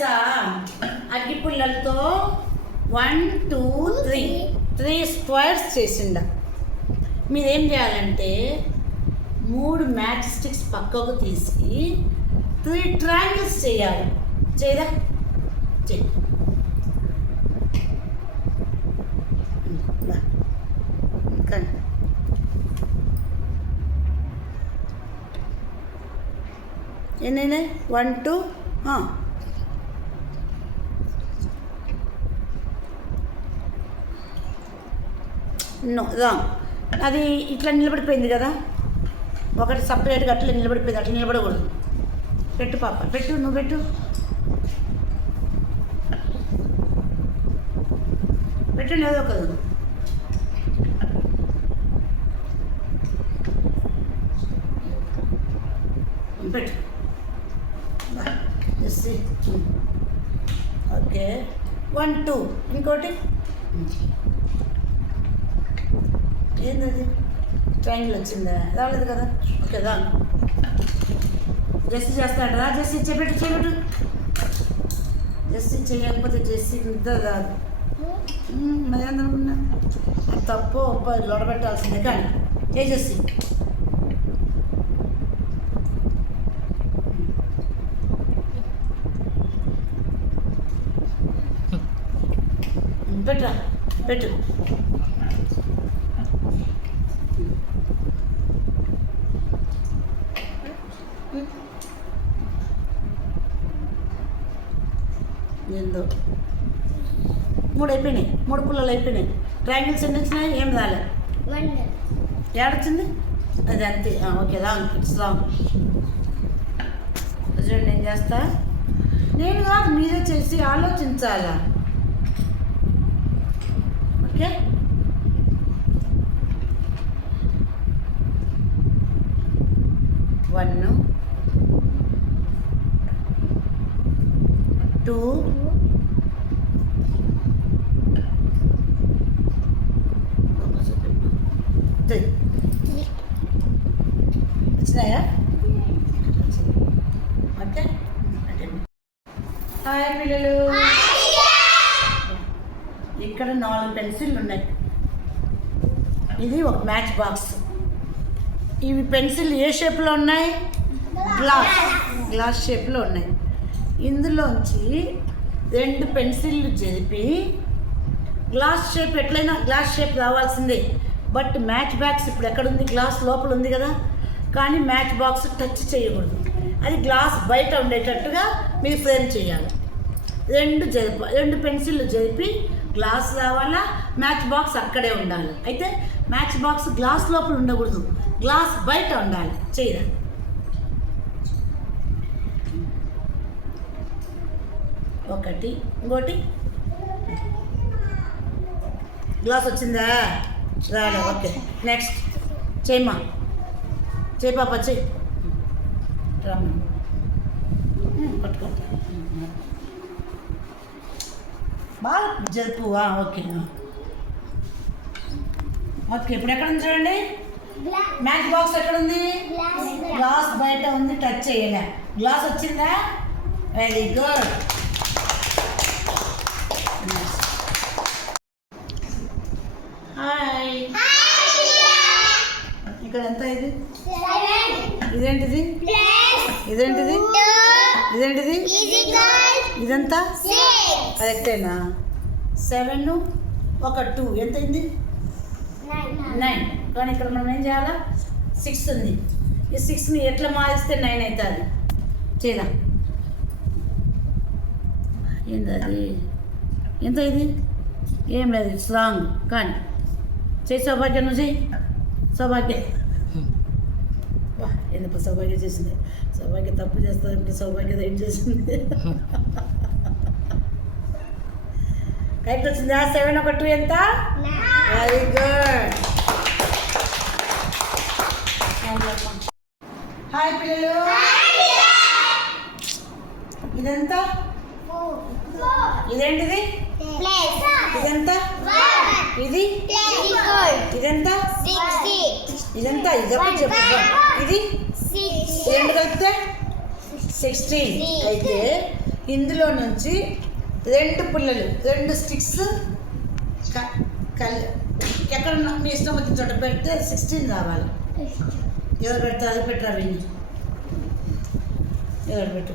తెలుసా? అగ్గిపుల్లలతో 1 2 3 స్క్వేర్స్ చేసిండ. మీరేం చేయాలంటే 3 మ్యాచ్ స్టిక్స్ పక్కకు తీసి 3 ట్రయాంగిల్స్ చేయాలి. చేయదా? చెయ్యి. ఎన్నైనా 1 2 నో రాంగ్. అది ఇట్లా నిలబడిపోయింది కదా, ఒకటి సపరేట్గా అట్లా నిలబడిపోయింది. అట్లా నిలబడకూడదు. పెట్టు పాప, పెట్టు, నువ్వు పెట్టు. పెట్టండి ఏదో ఒకదు. పెట్టు. ఓకే 1 2. ఇంకోటి ఏంటది? ట్రయాంగిల్ వచ్చిందా? రాలేదు కదా. ఓకే దా. జెస్సీ చేస్తాడు రా. జెస్సీ చేయబెట్టు. జెస్సీ చేయకపోతే జెస్సీ నిద్ర రాదు. మరి అనుకున్నా తప్పు లొడబెట్టాల్సిందే. కానీ చేసేసి పెట్టరా, పెట్టు. ఏందో 3 అయిపోయినాయి. 3 పుల్లలు అయిపోయినాయి. ట్రయాంగిల్స్ ఎన్ని వచ్చినాయి? ఏం రాలే. ఏడొచ్చింది? అది అంతే. Okay wrong. It's wrong. చూడండి నేను చేస్తా. నేను కాదు, మీరే చేసి ఆలోచించాలా. ఓకే 1 2 3 వచ్చినాయా? ఓకే. హాయ్ పిల్లలు. ఇక్కడ 4 పెన్సిళ్ళు ఉన్నాయి. ఇది ఒక మ్యాచ్ బాక్స్. ఇవి పెన్సిల్ ఏ షేప్లో ఉన్నాయి? గ్లాస్ షేప్లో ఉన్నాయి. ఇందులోంచి 2 పెన్సిళ్ళు జరిపి గ్లాస్ షేప్, ఎట్లయినా గ్లాస్ షేప్ రావాల్సిందే. బట్ మ్యాచ్ బాక్స్ ఇప్పుడు ఎక్కడుంది? గ్లాస్ లోపల ఉంది కదా. కానీ మ్యాచ్ బాక్స్ టచ్ చేయకూడదు. అది గ్లాస్ బయట ఉండేటట్టుగా మీరు ఫ్రేమ్ చేయాలి. 2 పెన్సిళ్ళు జరిపి గ్లాస్ రావాలా, మ్యాచ్ బాక్స్ అక్కడే ఉండాలి. అయితే మ్యాచ్ బాక్స్ గ్లాస్ లోపల ఉండకూడదు, గ్లాస్ బయట ఉండాలి. చేయరా. ఒకటి, ఇంకోటి. గ్లాస్ వచ్చిందా? రాలే. Okay next. చేయమ్మా, చేయి పాప, చెయ్యి. రామ్మా, పట్టుకో. బాగా జరుపు. Okay okay. ఇప్పుడు ఎక్కడ ఉంది చూడండి. మ్యాచ్ బాక్స్ ఎక్కడ ఉంది? గ్లాస్ బయట ఉంది, టచ్ చేయలే. గ్లాస్ వచ్చిందా? Very good. హాయ్. ఇక్కడ ఎంత? ఇదేంటిది? ఇదేంటిది? ఇదంతా కరెక్టేనా? 7 1 2 ఎంత అయింది? 9. కానీ ఇక్కడ మనం ఏం చేయాలా? 6 ఉంది. ఈ 6ని ఎట్లా మారిస్తే 9 అవుతుంది? చేయదా. ఏంటది? ఎంత ఇది? ఏం లేదు, ఇట్స్ రాంగ్. కానీ చేయి సౌభాగ్యం. నువ్వు చేయి సౌభాగ్యం. ఎందుకు సౌభాగ్యం చేసింది? సౌభాగ్యం తప్పు చేస్తారంటే సౌభాగ్యం ఏం చేసింది? కరెక్ట్ వచ్చిందా? 7 1 2 ఎంత? Very good. హాయ్ పిల్లలు. ఇదంతా ఇదేంటిది? ఇదంతా ఇది ఇదంతా ఇదంతా ఇదప్పుడు చెప్పు. ఇది 2 కలిపితే 16. అయితే ఇందులో నుంచి 2 పుల్లలు 2 స్టిక్స్ ఎక్కడ మీ ఇష్టం వచ్చిన చోట పెడితే 16 రావాలి. ఎవరు పెడితే అది పెట్టరా విని ఎవరు పెట్టు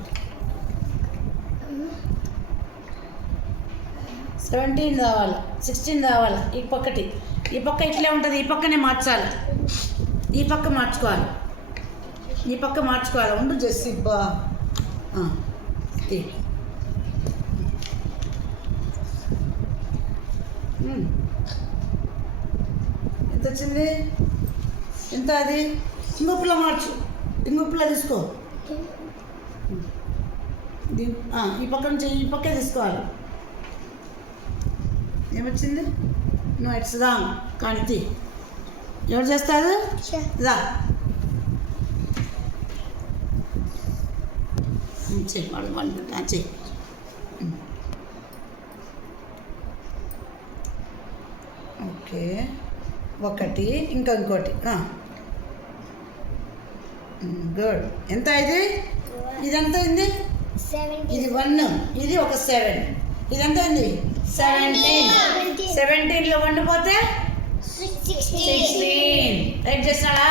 17 రావాలి, 16 రావాలి. ఈ పక్క ఇట్లే ఉంటుంది, ఈ పక్కనే మార్చాలి, ఈ పక్క మార్చుకోవాలి, ఈ పక్క మార్చుకోవాలి. ఉండు జెస్సీ బా ఎంత వచ్చింది? ఎంత అది? ఇంకొప్పులో మార్చు, ఇంకొప్పులో తీసుకో. ఈ పక్క నుంచి ఈ పక్కే తీసుకోవాలి. ఏమొచ్చింది? నువ్వు ఇట్స్ రాంగ్ కానీ ఎవరు చేస్తారు? రా చెయ్యి వాడు చెయ్యి. ఓకే, ఒకటి ఇంకోటి. గుడ్. ఎంత ఇది? ఇదంతా అయింది. ఇది 1, ఇది ఒక 7. ఇదంతా అయింది 17. 17లో 1 పోతే 16. రైట్ చేస్తాడా?